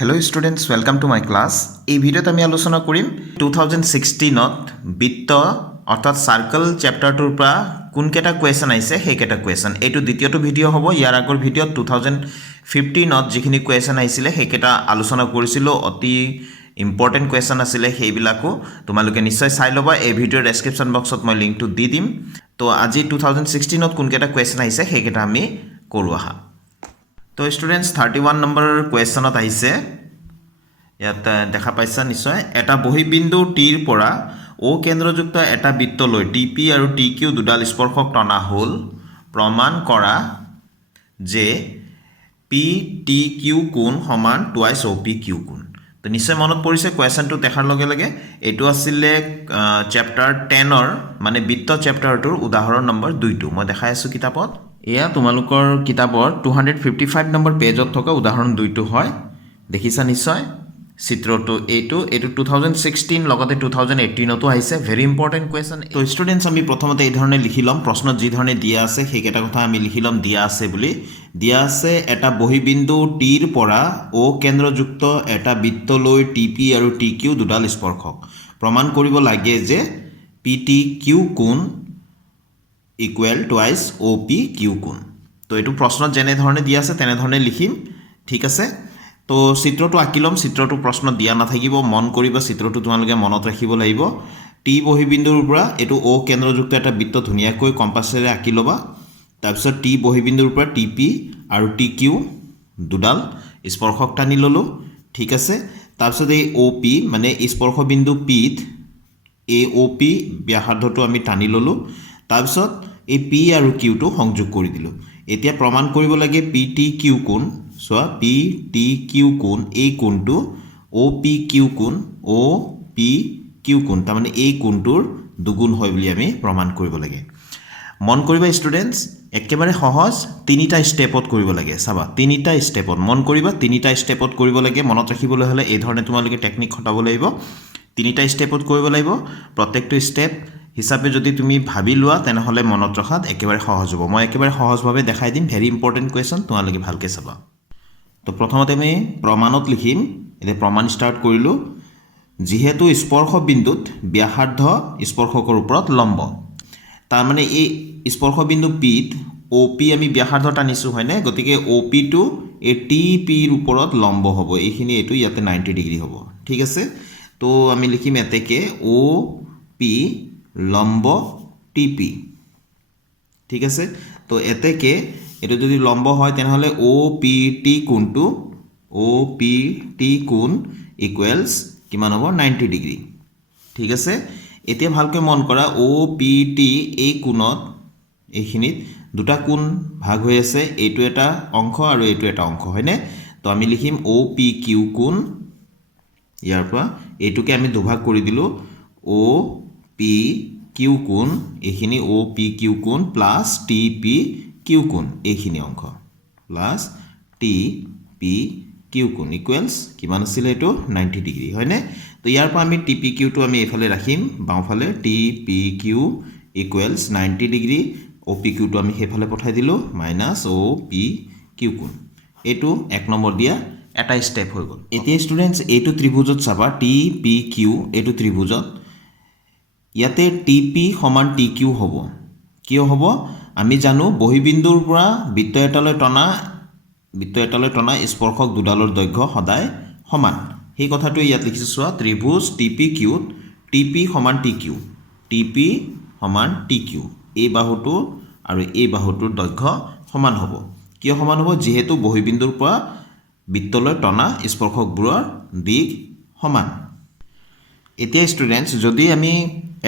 Hello' students welcome to my class. এই ভিডিঅ'ত আমি আলোচনা কৰিম 2016ত বৃত্ত অৰ্থাৎ চাৰ্কল চেপ্টাৰটোৰ পৰা কোনকেইটা কুৱেশ্যন আহিছে সেইকেইটা কুৱেশ্যন। এইটো দ্বিতীয়টো ভিডিঅ' হ'ব। ইয়াৰ আগৰ ভিডিঅ'ত 2015ত যিখিনি কুৱেশ্যন আহিছিলে সেইকেইটা আলোচনা কৰিছিলোঁ। অতি ইম্পৰ্টেণ্ট কুৱেশ্যন আছিলে, সেইবিলাকো তোমালোকে নিশ্চয় চাই ল'বা। এই ভিডিঅ'ৰ ডেছক্ৰিপশ্যন বক্সত মই লিংকটো দি দিম। তো আজি 2016ত কোনকেইটা কুৱেশ্যন আহিছে সেইকেইটা আমি কৰোঁ আহা। তো ষ্টুডেণ্টছ 31 নম্বৰ কুৱেশ্যনত আহিছে, ইয়াত দেখা পাইছা নিশ্চয়। এটা বহিবিন্দু টিৰ পৰা অ কেন্দ্ৰযুক্ত এটা বৃত্তলৈ টি পি আৰু টি কিউ দুডাল স্পৰ্শক টনা হ'ল। প্ৰমাণ কৰা যে পি টি কিউ কোণ সমান টুৱাইছ অ' পি কিউ কোণ। তো নিশ্চয় মনত পৰিছে কুৱেশ্যনটো দেখাৰ লগে লগে। এইটো আছিলে চেপ্টাৰ 10ৰ মানে বৃত্ত চেপ্টাৰটোৰ উদাহৰণ নম্বৰ 2টো মই দেখাই আছোঁ কিতাপত। এয়া তোমালোকৰ কিতাপৰ 255 নম্বৰ পেজত থকা উদাহৰণ 2টো হয়, দেখিছা নিশ্চয় চিত্ৰটো। এইটো 2016 লগতে 2018তো আহিছে। Very important question. তো ষ্টুডেণ্টছ আমি প্ৰথমতে এই ধৰণে লিখি ল'ম, প্ৰশ্নত যি ধৰণে দিয়া আছে সেইকেইটা কথা আমি লিখি ল'ম। দিয়া আছে বুলি দিয়া আছে, এটা বহিবিন্দু টিৰ পৰা অ কেন্দ্ৰযুক্ত এটা বৃত্তলৈ টি পি আৰু টি কিউ দুডাল স্পৰ্শক। প্ৰমাণ কৰিব লাগে যে পি টি কিউ কোণ ইকুৱেল টুৱাইছ অ' পি কিউ কোণ। তো এইটো প্ৰশ্নত যেনেধৰণে দিয়া আছে তেনেধৰণে লিখিম, ঠিক আছে। তো চিত্ৰটো আঁকি ল'ম। চিত্ৰটো প্ৰশ্নত দিয়া নাথাকিব, মন কৰিব। চিত্ৰটো তোমালোকে মনত ৰাখিব লাগিব। টি বহিবিন্দুৰ পৰা এইটো অ কেন্দ্ৰযুক্ত এটা বৃত্ত ধুনীয়াকৈ কম্পাছেৰে আঁকি ল'বা। তাৰপিছত টি বহিবিন্দুৰ পৰা টি পি আৰু টি কিউ দুডাল স্পৰ্শক টানি ল'লোঁ, ঠিক আছে। তাৰপিছত এই অ' পি মানে স্পৰ্শবিন্দু পিত এই অ' পি ব্যাসাৰ্ধটো আমি টানি ল'লোঁ। তাৰপিছত এই পি আৰু কিউটো সংযোগ কৰি দিলোঁ। এতিয়া প্ৰমাণ কৰিব লাগে পি টি কিউ কোণ। চোৱা, পি টি কিউ কোণ, এই কোণটো অ' পি কিউ কোণ, অ' পি কিউ কোণ, তাৰমানে এই কোণটোৰ দুগুণ হয় বুলি আমি প্ৰমাণ কৰিব লাগে। মন কৰিবা ষ্টুডেণ্টছ, একেবাৰে সহজ, তিনিটা ষ্টেপত কৰিব লাগে। চাবা, তিনিটা ষ্টেপত মন কৰিবা, তিনিটা ষ্টেপত কৰিব লাগে। মনত ৰাখিবলৈ হ'লে এই ধৰণে তোমালোকে টেকনিক খটাব লাগিব। তিনিটা ষ্টেপত কৰিব লাগিব। প্ৰত্যেকটো ষ্টেপ হিচাপে যদি তুমি ভাবি লোৱা তেনেহ'লে মনত ৰখাত একেবাৰে সহজ হ'ব। মই একেবাৰে সহজভাৱে দেখাই দিম। ভেৰি ইম্পৰ্টেণ্ট কুৱেশ্যন, তোমালোকে ভালকৈ চাবা। তো প্ৰথমতে আমি প্ৰমাণত লিখিম। এতিয়া প্ৰমাণ ষ্টাৰ্ট কৰিলোঁ। যিহেতু স্পৰ্শ বিন্দুত ব্যাসাৰ্ধ স্পৰ্শকৰ ওপৰত লম্ব, তাৰমানে এই স্পৰ্শবিন্দু পিত অ' পি আমি ব্যাসাৰ্ধ টানিছোঁ হয়নে, গতিকে অ' পিটো এই টি পিৰ ওপৰত লম্ব হ'ব। এইখিনি এইটো ইয়াতে 90 ডিগ্ৰী হ'ব, ঠিক আছে। তো আমি লিখিম এতেকে অ' পি লম্ব টি পি, ঠিক আছে। তো এতেকে এইটো যদি লম্ব হয় তেনেহ'লে অ' পি টি কোণটো, অ' পি টি কোণ ইকুৱেলছ কিমান হ'ব, 90 ডিগ্ৰী, ঠিক আছে। এতিয়া ভালকৈ মন কৰা, অ' পি টি এই কোণত এইখিনিত দুটা কোণ ভাগ হৈ আছে। এইটো এটা অংশ আৰু এইটো এটা অংশ হয়নে। তো আমি লিখিম অ' পি কিউ কোণ। ইয়াৰ পৰা এইটোকে আমি দুভাগ কৰি দিলোঁ। অ' পি কিউ কোণ, এইখিনি অ' পি কিউ কোণ প্লাছ টি পি কিউ কোণ, এইখিনি অংশ প্লাছ টি পি কিউ কোণ ইকুৱেলছ কিমান আছিলে, এইটো 90 ডিগ্ৰী হয়নে। তো ইয়াৰ পৰা আমি টি পি কিউটো আমি এইফালে ৰাখিম, বাওঁফালে T P Q equals 90 degree. অ' পি কিউটো আমি সেইফালে পঠাই দিলোঁ, মাইনাছ অ' পি কিউ কোণ। এইটো 1 নম্বৰ দিয়া এটা ষ্টেপ হৈ গ'ল। এতিয়া ষ্টুডেণ্টছ এইটো ত্ৰিভুজত চাবা, টি পি কিউ এইটো ত্ৰিভুজত ইয়াতে টি পি সমান টি কিউ হ'ব। কিয় হ'ব, আমি জানো বহিবিন্দুৰ পৰা বৃত্ত এটালৈ টনা স্পৰ্শক দুডালৰ দৈৰ্ঘ্য সদায় সমান। সেই কথাটোৱে ইয়াত লিখিছোঁ। চোৱা, ত্ৰিভুজ টি পি কিউত টি পি সমান টি কিউ, টি পি সমান টি কিউ, এই বাহুটো আৰু এই বাহুটোৰ দৈৰ্ঘ্য সমান হ'ব। কিয় সমান হ'ব, যিহেতু বহিবিন্দুৰ পৰা বৃত্তলৈ টনা স্পৰ্শকবোৰৰ দিশ সমান। এতিয়া ষ্টুডেণ্টছ যদি আমি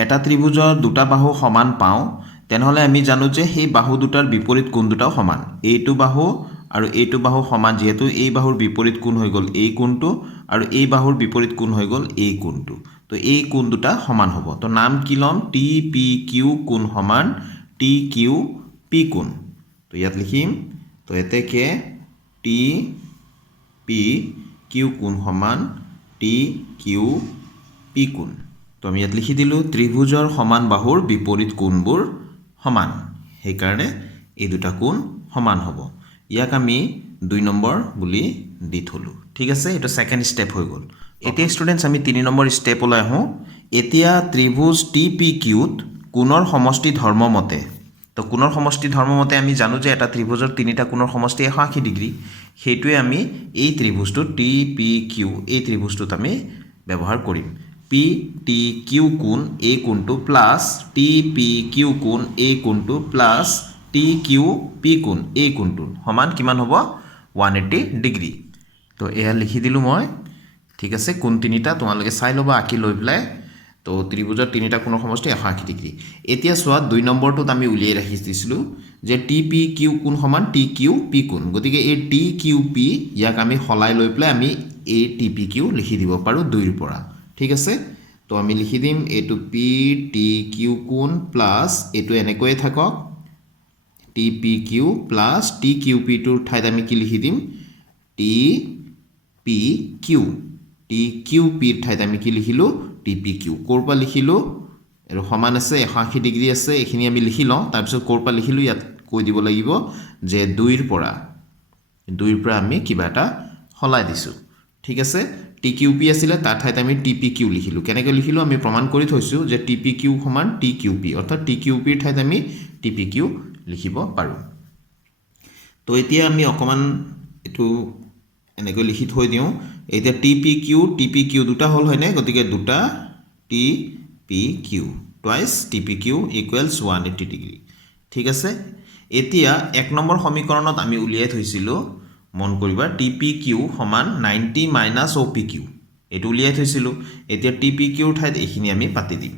এটা ত্ৰিভুজৰ দুটা বাহু সমান পাওঁ তেনেহ'লে আমি জানো যে সেই বাহু দুটাৰ বিপৰীত কোণ দুটাও সমান। এইটো বাহু আৰু এইটো বাহু সমান, যিহেতু এই বাহুৰ বিপৰীত কোণ হৈ গ'ল এই কোণটো আৰু এই বাহুৰ বিপৰীত কোণ হৈ গ'ল এই কোণটো। তো এই কোণ দুটা সমান হ'ব। তো নাম কি ল'ম, টি পি কিউ কোণ সমান টি কিউ পি কোণ। তো ইয়াত লিখিম, তো এতেকে টি পি কিউ কোণ সমান টি কিউ পি কোণ। তো আমি ইয়াত লিখি দিলোঁ ত্ৰিভুজৰ সমান বাহুৰ বিপৰীত কোণবোৰ সমান, সেইকাৰণে এই দুটা কোণ সমান হ'ব। ইয়াক আমি 2 নম্বৰ বুলি দি থলোঁ ঠিক আছে এইটো সেকেন্ড স্টেপ হৈ গ'ল এতিয়া ষ্টুডেন্টস আমি 3 নম্বৰ স্টেপলৈ আহোঁ এতিয়া ত্ৰিভুজ টি পি কিউত কোণৰ সমষ্টি ধৰ্ম মতে তো কোণৰ সমষ্টি ধৰ্ম মতে আমি জানো যে এটা ত্ৰিভুজৰ তিনিটা কোণৰ সমষ্টি 180 ডিগ্ৰী সেইটোৱে আমি এই ত্ৰিভুজটো টি পি কিউ এই ত্ৰিভুজটোত আমি ব্যৱহাৰ কৰিম পি টি কিউ কোণ এই কোণটো প্লাছ টি পি কিউ কোণ এই কোণটো প্লাছ টি কিউ পি কোণ এই কোণটো সমান কিমান হ'ব 180 ডিগ্ৰী তো এয়া লিখি দিলোঁ মই ঠিক আছে কোণ তিনিটা তোমালোকে চাই ল'বা আঁকি লৈ পেলাই তো ত্ৰিভুজৰ তিনিটা কোণৰ সমষ্টি 180 ডিগ্ৰী এতিয়া চোৱা 2 নম্বৰটোত আমি উলিয়াই ৰাখি দিছিলোঁ যে টি পি কিউ কোণ সমান টি কিউ পি কোণ গতিকে এই টি কিউ পি ইয়াক আমি সলাই লৈ পেলাই আমি এই টি পি কিউ লিখি দিব পাৰোঁ 2ৰ পৰা ঠিক আছে তো আমি লিখি দিম এইটো পি টি কিউ কোণ প্লাছ এইটো এনেকৈয়ে থাকক T P Q plus T Q পিটোৰ ঠাইত আমি কি লিখি দিম T P Q T Q পিৰ ঠাইত আমি কি লিখিলোঁ টি পি কিউ ক'ৰ পৰা লিখিলোঁ আৰু সমান আছে 180 ডিগ্ৰী আছে এইখিনি আমি লিখি লওঁ তাৰপিছত ক'ৰ পৰা লিখিলোঁ ইয়াত কৈ দিব লাগিব যে 2ৰ পৰা আমি কিবা এটা সলাই দিছোঁ ঠিক আছে টি কিউ পি আছিলে তাৰ ঠাইত আমি টি পি কিউ লিখিলোঁ কেনেকৈ লিখিলোঁ আমি প্ৰমাণ কৰি থৈছোঁ যে টি পি কিউ সমান টি কিউ পি অৰ্থাৎ টি কিউ পিৰ ঠাইত আমি টি পি কিউ লিখিব পাৰোঁ তো এতিয়া আমি অকণমান এইটো এনেকৈ লিখি থৈ দিওঁ এতিয়া টি পি কিউ দুটা হ'ল হয়নে গতিকে দুটা T P Q twice T P Q equals 180 degree ঠিক আছে এতিয়া 1 নম্বৰ সমীকৰণত আমি উলিয়াই থৈছিলোঁ মন কৰিবা টি পি কিউ সমান 90 মাইনাছ অ' পি কিউ এইটো উলিয়াই থৈছিলোঁ এতিয়া টি পি কিউৰ ঠাইত এইখিনি আমি পাতি দিম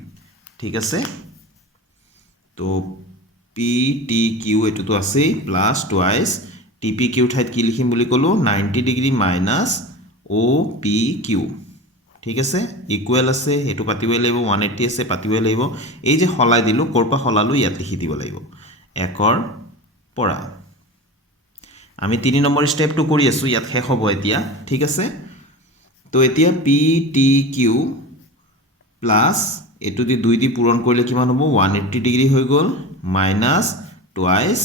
ঠিক আছে তো পি টি কিউ এইটোতো আছেই প্লাছ টুৱাইছ টি পি কিউৰ ঠাইত কি লিখিম বুলি ক'লোঁ 90 ডিগ্ৰী মাইনাছ অ' পি কিউ ঠিক আছে ইকুৱেল আছে এইটো পাতিবই লাগিব 180 আছে পাতিবই লাগিব এই যে সলাই দিলোঁ ক'ৰ পৰা সলালোঁ ইয়াত লিখি দিব লাগিব 1ৰ পৰা আমি 3 নম্বৰ ষ্টেপটো কৰি আছোঁ ইয়াত শেষ হ'ব এতিয়া ঠিক আছে তো এতিয়া পি টি কিউ প্লাছ এইটো দি 2 দি পূৰণ কৰিলে কিমান হ'ব 180 ডিগ্ৰী হৈ গ'ল মাইনাছ টুৱাইছ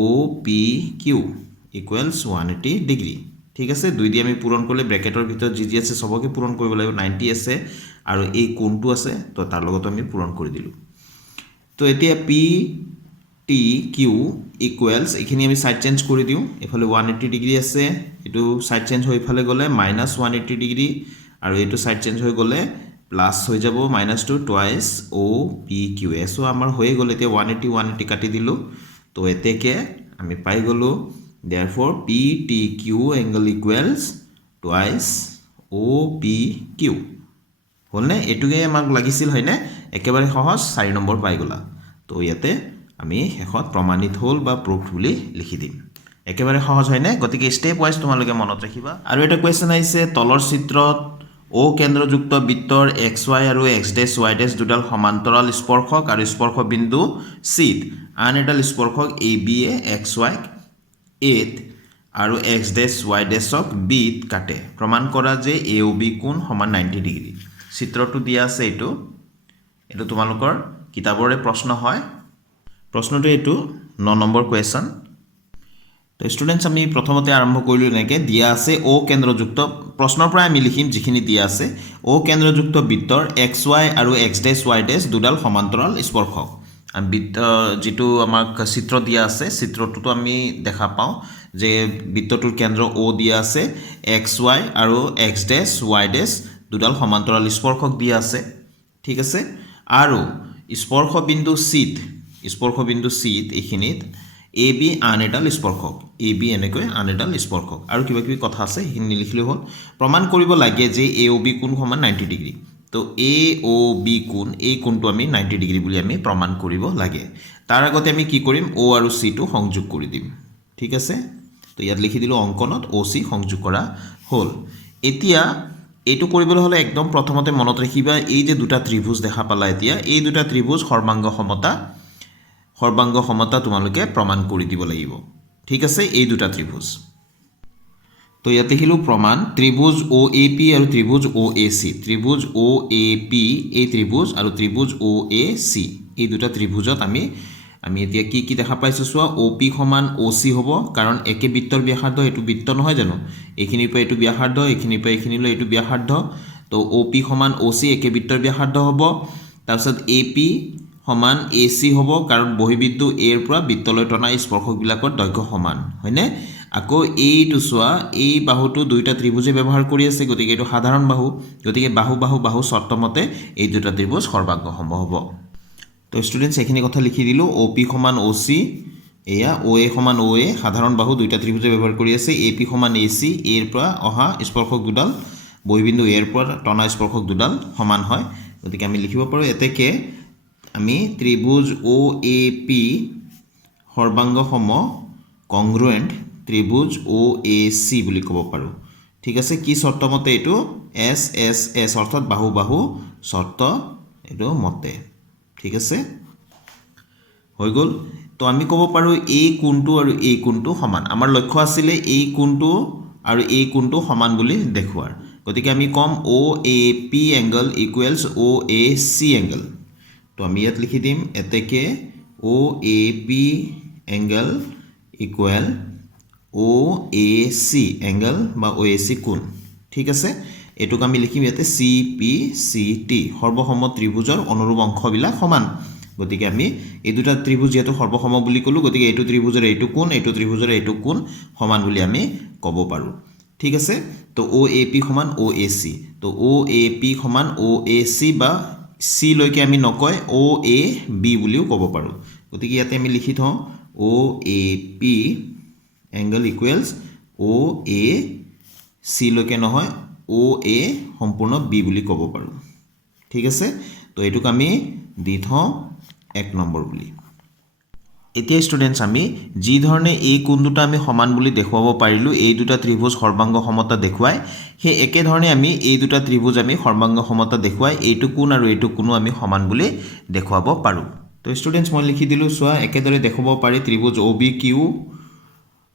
অ' পি কিউ ইকুৱেলছ 180 ডিগ্ৰী ঠিক আছে 2 দি আমি পূৰণ কৰিলে ব্ৰেকেটৰ ভিতৰত যি আছে সবকে পূৰণ কৰিব লাগিব 90 আছে আৰু এই কোণটো আছে তো তাৰ লগত আমি পূৰণ কৰি দিলোঁ তো এতিয়া পি টি কিউ ইকুৱেলছ এইখিনি আমি সাইড চেঞ্জ কৰি দিওঁ এফালে 180 ডিগ্ৰী আছে এইটো সাইড চেঞ্জ হৈ ইফালে গ'লে মাইনাছ 180 ডিগ্ৰী আৰু এইটো সাইড চেঞ্জ হৈ গ'লে প্লাছ হৈ যাব মাইনাছটো টুৱাইছ অ' পি কিউ এছো আমাৰ হৈ গ'ল এতিয়া 180 কাটি দিলোঁ তো এতেকে আমি পাই গ'লোঁ therefore p t q angle equals twice o p q হলনে এটুকে আমাক লাগিছিল হয়নে একেবাৰে সহজ 4 নম্বৰ পাই গলা তো ইয়াতে আমি শেষত প্ৰমাণিত হ'ল বা প্ৰুফড বুলি লিখি দিম একেবাৰে সহজ হয়নে গতিকে স্টেপ ওয়াইজ তোমালোকে মনত ৰাখিবা আৰু এটা কোৱেশ্চন আহিছে তলৰ চিত্ৰত O কেন্দ্ৰযুক্ত বৃত্তৰ xy আৰু x dash y dash দুডাল সমান্তৰাল স্পৰ্শক আৰু স্পৰ্শ বিন্দু C আন এডাল স্পৰ্শক AB এ xy এত আৰু x dash y dashক b কাটে প্ৰমাণ কৰা যে a o b কোণ সমান 90 ডিগ্ৰী চিত্ৰটো দিয়া আছে এইটো তোমালোকৰ কিতাপৰে প্ৰশ্ন হয় প্ৰশ্নটো এইটো 9 নম্বৰ কোৱেশ্চন তো স্টুডেন্টস আমি প্ৰথমতে আৰম্ভ কৰিলো নেকে দিয়া আছে o কেন্দ্ৰযুক্ত প্ৰশ্নৰ পৰা আমি লিখিম যিখিনি দিয়া আছে o কেন্দ্ৰযুক্ত বৃত্তৰ xy আৰু x dash y dash দুডাল সমান্তৰাল স্পৰ্শক বৃত্ত যেটো আমাক চিত্ৰ দিয়া আছে চিত্ৰটোতো আমি দেখা পাওঁ যে বৃত্তটোৰ কেন্দ্ৰ O দিয়া আছে xy আৰু x dash y dash দুডাল সমান্তৰাল স্পৰ্শক দিয়া আছে ঠিক আছে আৰু স্পৰ্শ বিন্দু C এইখিনিত AB আন এডাল স্পৰ্শক AB এনেকৈ আন এডাল স্পৰ্শক আৰু কিবা কিবি কথা আছে এইখিনি লিখিলে হ'ল প্ৰমাণ কৰিব লাগে যে AOB কোণ সমান 90 ডিগ্ৰী তো AOB কোণ এই কোণটো আমি 90 ডিগ্ৰী বুলি আমি প্ৰমাণ কৰিব লাগে তাৰ আগতে আমি কি কৰিম O আৰু C টো সংযোগ কৰি দিম ঠিক আছে তো ইয়াত লিখি দিলো অংকনত OC সংযোগ কৰা হ'ল এতিয়া এইটো কৰিবলৈ হলে একদম প্ৰথমতে মনত ৰাখিবা এই যে দুটা ত্ৰিভুজ দেখা পালা এতিয়া এই দুটা ত্ৰিভুজ সৰ্বাংগ সমতা তোমালোকে প্ৰমাণ কৰি দিব লাগিব ঠিক আছে এই দুটা ত্ৰিভুজ তো ইয়াত লিখিলো প্ৰমাণ ত্ৰিভুজ OAP আৰু ত্ৰিভুজ OAC ত্ৰিভুজ OAP এই ত্ৰিভুজ আৰু ত্ৰিভুজ OAC এই দুটা ত্ৰিভুজত আমি আমি এতিয়া কি দেখা পাইছোঁ চোৱা OP সমান OC হ'ব কাৰণ একে বৃত্তৰ ব্যাসাৰ্ধ এইটো বৃত্ত নহয় জানো এইখিনিৰ পৰা এইটো ব্যাসাৰ্ধ এইখিনিৰ পৰা এইখিনিলৈ এইটো ব্যাসাৰ্ধ তো OP সমান OC একে বৃত্তৰ ব্যাসাৰ্ধ হ'ব তাৰপিছত AP সমান AC হ'ব কাৰণ বহিবিন্দু A ৰ পৰা বৃত্তলৈ টনা স্পৰ্শকবিলাকৰ দৈৰ্ঘ্য সমান হয়নে আকৌ এইটো চোৱা এই বাহুটো দুইটা ত্ৰিভুজে ব্যৱহাৰ কৰি আছে গতিকে এইটো সাধাৰণ বাহু গতিকে বাহু শৰ্তমতে এই দুটা ত্ৰিভুজ সৰ্বাংগ সম হ'ব তো ষ্টুডেন্টস এখিনি কথা লিখি দিলো OP সমান OC এয়া OA সমান OA সাধাৰণ বাহু দুইটা ত্ৰিভুজে ব্যৱহাৰ কৰি আছে AP সমান AC A ৰ পৰা অহা স্পৰ্শক দুডাল বহিবিন্দু A ৰ পৰা টনা স্পৰ্শক দুডাল সমান হয় গতিকে আমি লিখিব পাৰো এতেকে আমি ত্ৰিভুজ OAP সৰ্বাংগ সম কংগ্ৰুৱেন্ট ত্ৰিভুজ OAC বুলি ক'ব পাৰো ঠিক আছে কি শৰ্ত মতে এইটো SSS অৰ্থাৎ বাহু শৰ্ত এইটো মতে ঠিক আছে হৈ গল তো আমি ক'ব পাৰো এই কোণটো আৰু এই কোণটো সমান আমাৰ লক্ষ্য আছিল এই কোণটো আৰু এই কোণটো সমান বুলি দেখুৱাৰ গতিকে আমি কম OAP angle equals OAC angle তো আমি ইয়াত লিখি দিম এতেকে OAP angle equal OAC angle বা OAC কোণ ঠিক আছে এটুক আমি লিখিম ইয়াতে CPCT সৰ্বসম ত্ৰিভুজৰ অনুৰূপ অংশবিলাক সমান গতিকে আমি এই দুটা ত্ৰিভুজ যেটো সৰ্বসম বুলি কলো গতিকে এইটো ত্ৰিভুজৰ এইটো কোণ এইটো ত্ৰিভুজৰ এইটো কোণ সমান বুলি আমি ক'ব পাৰো ঠিক আছে তো OAP সমান OAC তো OAP সমান OAC বা C লৈকে আমি নকয় OAB বুলিও ক'ব পাৰো গতিকে ইয়াতে আমি লিখি থওঁ OAP এংগল ইকুৱেলছ OAC লৈকে নহয় OA সম্পূৰ্ণ B বুলি ক'ব পাৰো ঠিক আছে তো এইটোক আমি দি থওঁ 1 নম্বৰ বুলি এতিয়া ষ্টুডেন্টস আমি যি ধৰণে এই কোণ দুটা আমি সমান বুলি দেখুৱাব পাৰিলো এই দুটা ত্ৰিভুজ সৰ্বাংগ সমতা দেখুৱাই হে একে ধৰণে আমি এই দুটা ত্ৰিভুজ আমি সৰ্বাংগ সমতা দেখুৱাই এইটো কোণ আৰু এইটো কোণো আমি সমান বুলি দেখুৱাব পাৰো তো ষ্টুডেন্টস মই লিখি দিলো চোৱা একেদৰে দেখুৱাব পাৰি ত্ৰিভুজ OBQ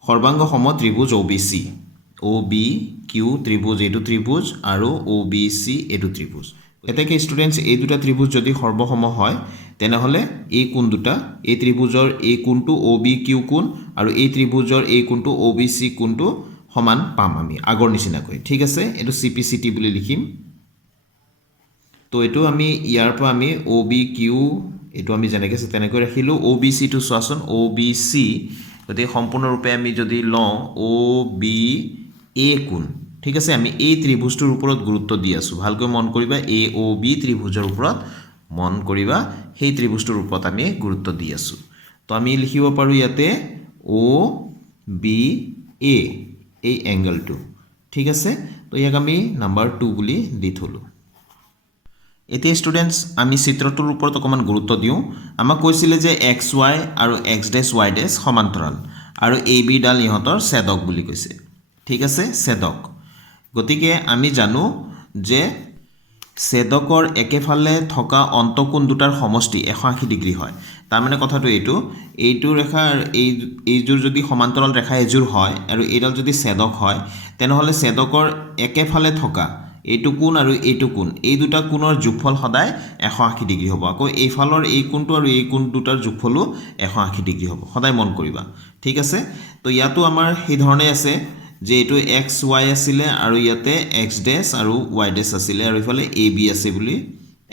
সৰ্বাংগ সম ত্ৰিভুজ OBC OBQ ত্ৰিভুজ এইটো ত্ৰিভুজ আৰু OBC এইটো ত্ৰিভুজ এতেকে ষ্টুডেন্টস এই দুটা ত্ৰিভুজ যদি সৰ্বসম হয় তেনেহলে এই কোণ দুটা এই ত্ৰিভুজৰ এই কোণটো OBQ কোণ আৰু এই ত্ৰিভুজৰ এই কোণটো OBC কোণটো সমান পাম আমি আগৰ নিচিনাকৈ ঠিক আছে এটো CPCT বুলি লিখিম তো এটো আমি ইয়াৰ পৰা আমি OBQ এটো আমি যেনেকৈ আছে তেনেকৈ ৰাখিলো OBC টো চোৱাচোন OBC গতি সম্পূৰ্ণৰূপে আমি যদি লওঁ OBA কোণ ঠিক আছে আমি এই ত্ৰিভুজটোৰ ওপৰত গুৰুত্ব দি আছো ভালকৈ মন কৰিবা AOB ত্ৰিভুজৰ ওপৰত মন কৰিবা সেই ত্ৰিভুজটোৰ ওপৰত আমি গুৰুত্ব দি আছো তো আমি লিখিব পাৰো ইয়াতে OBA এই এংগলটো ঠিক আছে তো ইয়াক আমি নাম্বাৰ 2 বুলি দি থলো এতিয়া ষ্টুডেন্টস আমি চিত্ৰটোৰ ওপৰত অকমান গুৰুত্ব দিও আমাক কৈছিলে যে XY আৰু X', Y' সমান্তৰাল আৰু AB ডাল ইহঁতৰ ছেদক বুলি কৈছে ঠিক আছে ছেদক গতিকে আমি জানো যে ছেদকৰ একেফালে থকা অন্তকোণ দুটাৰ সমষ্টি 180 ডিগ্ৰী হয় তাৰ মানে কথাটো এইটো ৰেখা এইজোৰ যদি সমান্তৰাল ৰেখা এজোৰ হয় আৰু এইডাল যদি ছেদক হয় তেনেহলে ছেদকৰ একেফালে থকা এইটো কোণ আৰু এইটো কোণ এই দুটা কোণৰ যোগফল সদায় 180 ডিগ্ৰী হ'ব আকৌ এইফালৰ এই কোণটো আৰু এই কোণ দুটাৰ যোগফলো 180 ডিগ্ৰী হ'ব সদায় মন কৰিবা ঠিক আছে তো ইয়াতো আমাৰ এই ধৰণে আছে যে এটো XY আছিল আৰু ইয়াতে X' আৰু Y' আছিল আৰু ইফালে AB আছে বুলি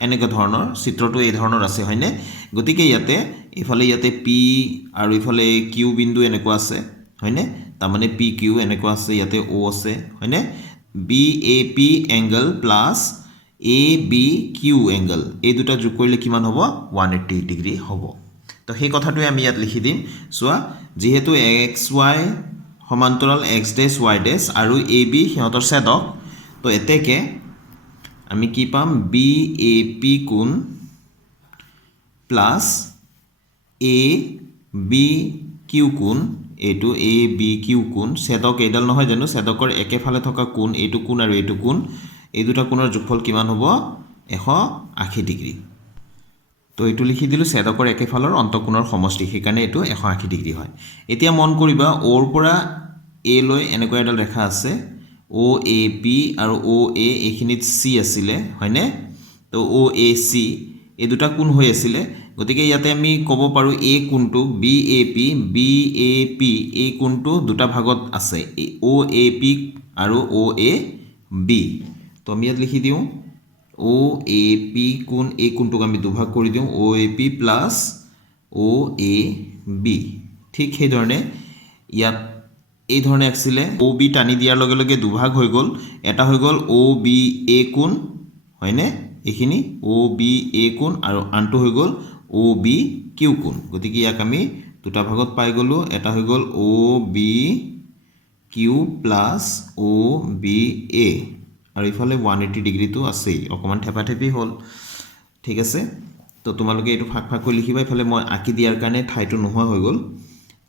এনেকা ধৰণৰ চিত্ৰটো এই ধৰণৰ আছে হয়নে গতিকে ইয়াতে ইফালে ইয়াতে P আৰু ইফালে Q বিন্দু এনেকুৱা আছে হয়নে তাৰ মানে PQ এনেকুৱা আছে ইয়াতে O আছে হয়নে BAP angle plus ABQ angle এই দুটা যোগ কৰিলে কিমান হ'ব 180 ডিগ্ৰী হ'ব তো সেই কথাটোৱে আমি ইয়াত লিখি দিম চোৱা যেহেতু XY সমান্তৰাল X', Y' আৰু AB সিহঁতৰ ছেদক তো এতেকে আমি কি পাম BAP কোণ প্লাস ABQ কোণ এইটো ABQ কোণ ছেদক এইডাল নহয় জানো ছেদকৰ একেফালে থকা কোণ এইটো কোণ আৰু এইটো কোণ এই দুটা কোণৰ যোগফল কিমান হ'ব 180 ডিগ্ৰী তো এইটো লিখি দিলো ছেদকৰ একেফালৰ অন্তকোণৰ সমষ্টি সেইকাৰণে এইটো 180 ডিগ্ৰী হয় এতিয়া মন কৰিবা ওৰ পৰা A লৈ এনেকৈ এডাল ৰেখা আছে OAP আৰু OA এইখিনিত C আছিল হয়নে তো OAC এই দুটা কোণ হৈ আছিল গতিকে ইয়াতে আমি ক'ব পাৰোঁ এ কোণটো BAP এই কোণটো দুটা ভাগত আছে OAP আৰু OAB তো আমি ইয়াত লিখি দিওঁ OAP কোণ এই কোণটোক আমি দুভাগ কৰি দিওঁ OAP প্লাছ OAB ঠিক সেইধৰণে ইয়াত এই ধৰণে আছিলে OB টানি দিয়াৰ লগে লগে দুভাগ হৈ গ'ল এটা হৈ গ'ল OBA কোণ হয়নে এইখিনি OBA কোণ আৰু আনটো হৈ গ'ল OBQ কোণ গতিকে ইয়াক আমি দুটা ভাগত পাই গ'লো এটা হৈ গ'ল OBQ প্লাছ OBA আৰু ইফালে 180 ডিগ্ৰীটো আছেই অকণমান থেপাথেপি হ'ল ঠিক আছে তো তোমালোকে এইটো ফাক ফাক কৰি লিখিবা ইফালে মই আঁকি দিয়াৰ কাৰণে ঠাইটো নোহোৱা হৈ গ'ল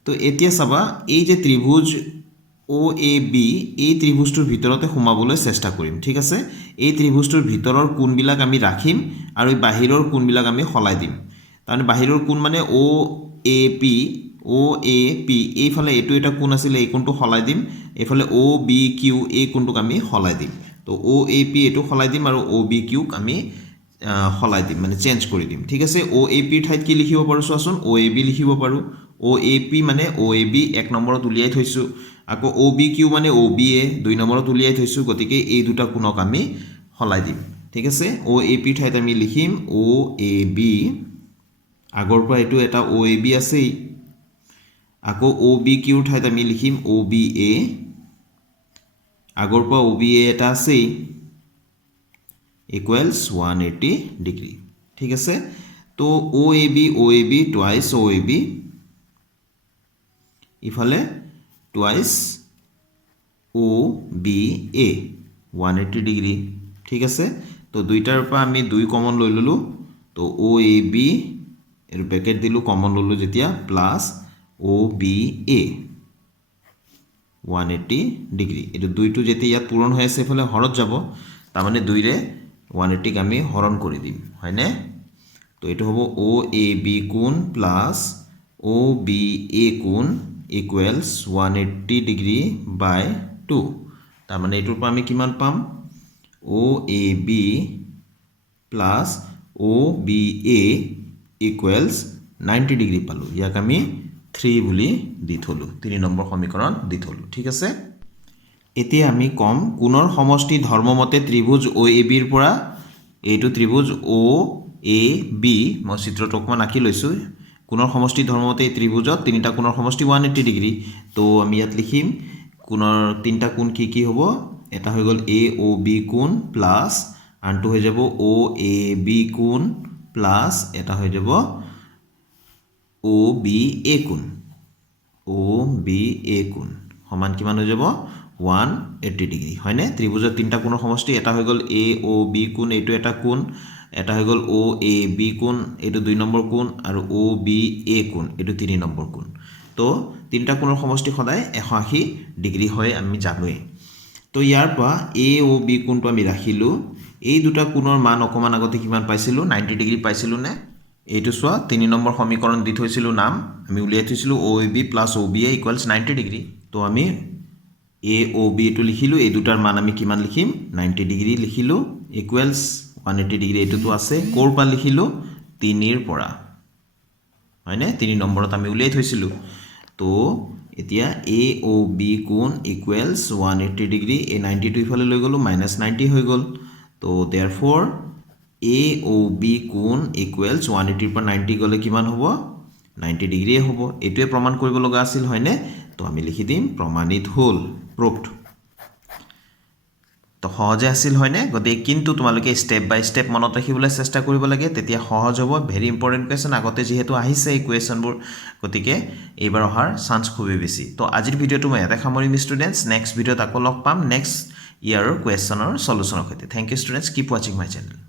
তো এতিয়া চাবা এই যে ত্ৰিভুজ OAB এই ত্ৰিভুজটোৰ ভিতৰতে সোমাবলৈ চেষ্টা কৰিম ঠিক আছে এই ত্ৰিভুজটোৰ ভিতৰৰ কোণবিলাক আমি ৰাখিম আৰু এই বাহিৰৰ কোণবিলাক আমি সলাই দিম তাৰমানে বাহিৰৰ কোণ মানে OAP এইফালে এইটো এটা কোণ আছিলে এই কোণটো সলাই দিম এইফালে OBQ এই কোণটোক আমি সলাই দিম তো OAP এইটো সলাই দিম আৰু OBQক আমি সলাই দিম মানে চেঞ্জ কৰি দিম ঠিক আছে OAP ঠাইত কি লিখিব পাৰোঁ চোৱাচোন OAB লিখিব পাৰোঁ OAP মানে OAB এক নম্বৰত উলিয়াই থৈছোঁ আকৌ OBQ মানে OBA দুই নম্বৰত উলিয়াই থৈছোঁ গতিকে এই দুটা কোণক আমি সলাই দিম ঠিক আছে OAP ঠাইত আমি লিখিম OAB আগৰ পৰা এইটো এটা OAB আছেই আকৌ OBQ ঠাইত আমি লিখিম OBA আগৰ পৰা OBA এটা আছেই ইকুৱেলছ 180 ডিগ্ৰী ঠিক আছে তো OAB টুৱাইছ OAB ইফালে টুৱাইছ OBA 180 ডিগ্ৰী ঠিক আছে তো দুইটাৰ পৰা আমি দুই কমন লৈ ললোঁ তো OAB এৰ ব্ৰ্যাকেট দিলু কমন ললো যেতিয়া প্লাস OBA 180 ডিগ্ৰী এটো দুইটো যেতিয়া ইয়াত পূৰণ হৈ আছে ফলে হৰত যাব তাৰ মানে 2 ৰে 180 ক আমি হৰণ কৰি দিম হয়নে তো এটো হ'ব OAB কোণ প্লাস OBA কোণ ইকুৱেলছ 180 ডিগ্ৰী বাই 2 তাৰ মানে এটোৰ পৰা আমি কিমান পাম OAB plus OBA equals 90 degree পালো ইয়াক আমি 3 বুলি দি থলো 3 নম্বৰ সমীকৰণ দি থলো ঠিক আছে এতিয়া আমি কম কোণৰ সমষ্টি ধৰ্মমতে ত্ৰিভুজ OAB ৰ পৰা এইটো ত্ৰিভুজ OAB মই চিত্ৰটো অকমান আঁকি লৈছো কোণৰ সমষ্টি ধৰ্মমতে এই ত্ৰিভুজত তিনিটা কোণৰ সমষ্টি 180 ডিগ্ৰী তো আমি ইয়াত লিখিম কোণৰ তিনিটা কোণ কি হ'ব এটা হৈ গ'ল AOB কোণ প্লাস আনটো হৈ যাব OAB কোণ প্লাস এটা হৈ যাব OBA কোণ সমান কিমান হৈ যাব 180 ডিগ্ৰী হয়নে ত্ৰিভুজৰ তিনিটা কোণৰ সমষ্টি এটা হৈ গ'ল AOB কোণ এইটো এটা কোণ এটা হৈ গ'ল OAB কোণ এইটো 2 নম্বৰ কোণ আৰু OBA কোণ এইটো 3 নম্বৰ কোণ তো তিনিটা কোণৰ সমষ্টি সদায় 180 ডিগ্ৰী হয় আমি জানোৱে তো ইয়াৰ পৰা AOB কোণটো আমি ৰাখিলো এই দুটা কোণৰ মান অকমান আগতে কিমান পাইছিলো 90 ডিগ্ৰী পাইছিলো নে এইটো সোৱা 3 নম্বৰ সমীকৰণ দি থৈছিলো নাম আমি উলিয়াই থৈছিলো OAB plus OBA equals 90 degree তো আমি AOB টো লিখিলো এই দুটাৰ মান আমি কিমান লিখিম 90 ডিগ্ৰী লিখিলো ইকুৱেলছ 180 ডিগ্ৰী এটোটো আছে কোৰ পা লিখিলো 3 ৰ পৰা হয়নে 3 নম্বৰত আমি উলিয়াই থৈছিলো তো এতিয়া AOB কোণ ইকুৱেলছ 180 ডিগ্ৰী এই 90 টো ইফালে লৈ গলো -90 হৈ গল তো therefore AOB কোণ ইকুৱেলছ 180 পৰা 90 গলে কিমান হ'ব 90 ডিগ্ৰী হ'ব এটোৱে প্ৰমাণ কৰিব লগা আছিল হয়নে তো আমি লিখি দিম প্ৰমাণিত হ'ল প্ৰুভড তো সহজে আছিল হয়নে গতে কিন্তু তোমালোকে স্টেপ বাই স্টেপ মনত ৰাখিবলৈ চেষ্টা কৰিব লাগে তেতিয়া সহজ হ'ব ভেৰি ইম্পৰ্টেন্ট কোৱেশ্চন আগতে যেহেতু আহিছে এই কোৱেশ্চনবোৰ গতিকে এইবাৰ অহাৰ চান্স খুবেই বেছি তো আজিৰ ভিডিওটো মই এটা সামৰিম ষ্টুডেন্টস নেক্সট ভিডিওত আকৌ লগ পাম নেক্সট ইয়াৰৰ কোৱেশ্চনৰ সলিউচনৰ সৈতে thank you students keep watching my channel